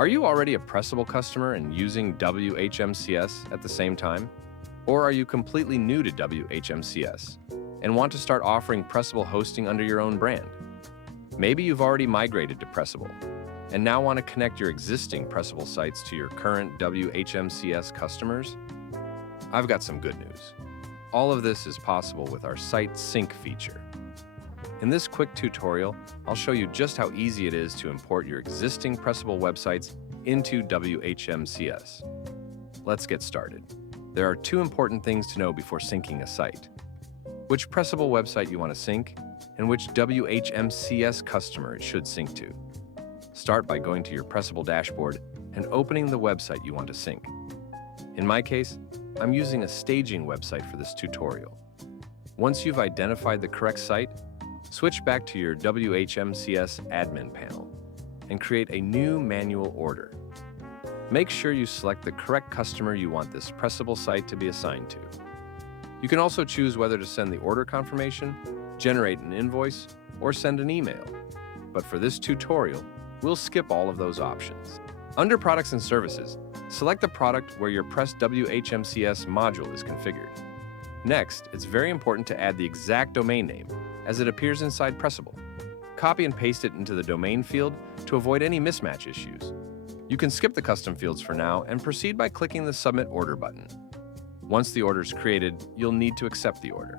Are you already a Pressable customer and using WHMCS at the same time? Or are you completely new to WHMCS and want to start offering Pressable hosting under your own brand? Maybe you've already migrated to Pressable and now want to connect your existing Pressable sites to your current WHMCS customers. I've got some good news. All of this is possible with our Site Sync feature. In this quick tutorial, I'll show you just how easy it is to import your existing Pressable websites into WHMCS. Let's get started. There are two important things to know before syncing a site: which Pressable website you want to sync, and which WHMCS customer it should sync to. Start by going to your Pressable dashboard and opening the website you want to sync. In my case, I'm using a staging website for this tutorial. Once you've identified the correct site, switch back to your WHMCS admin panel and create a new manual order. Make sure you select the correct customer you want this Pressable site to be assigned to. You can also choose whether to send the order confirmation, generate an invoice, or send an email. But for this tutorial, we'll skip all of those options. Under Products and Services, select the product where your PressWHMCS module is configured. Next, it's very important to add the exact domain name as it appears inside Pressable. Copy and paste it into the domain field to avoid any mismatch issues. You can skip the custom fields for now and proceed by clicking the Submit Order button. Once the order is created, you'll need to accept the order.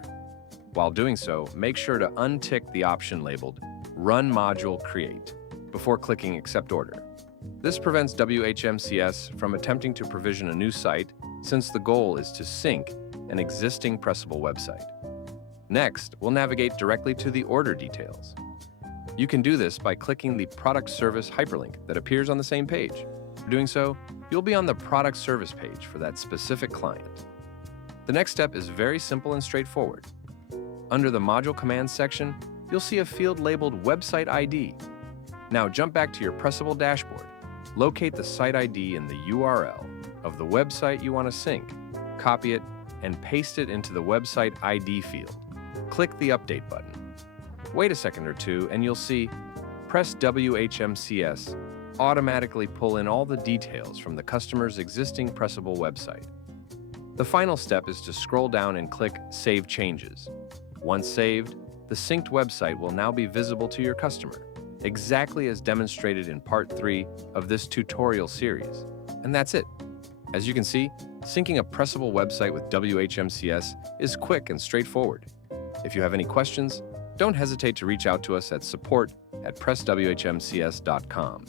While doing so, make sure to untick the option labeled Run Module Create before clicking Accept Order. This prevents WHMCS from attempting to provision a new site, since the goal is to sync an existing Pressable website. Next, we'll navigate directly to the order details. You can do this by clicking the Product Service hyperlink that appears on the same page. For doing so, you'll be on the Product Service page for that specific client. The next step is very simple and straightforward. Under the Module Commands section, you'll see a field labeled Website ID. Now jump back to your Pressable dashboard. Locate the site ID in the URL of the website you want to sync, copy it, and paste it into the Website ID field. Click the Update button. Wait a second or two and you'll see PressWHMCS automatically pull in all the details from the customer's existing Pressable website. The final step is to scroll down and click Save Changes. Once saved, the synced website will now be visible to your customer, exactly as demonstrated in Part 3 of this tutorial series. And that's it. As you can see, syncing a Pressable website with WHMCS is quick and straightforward. If you have any questions, don't hesitate to reach out to us at support@PressWHMCS.com.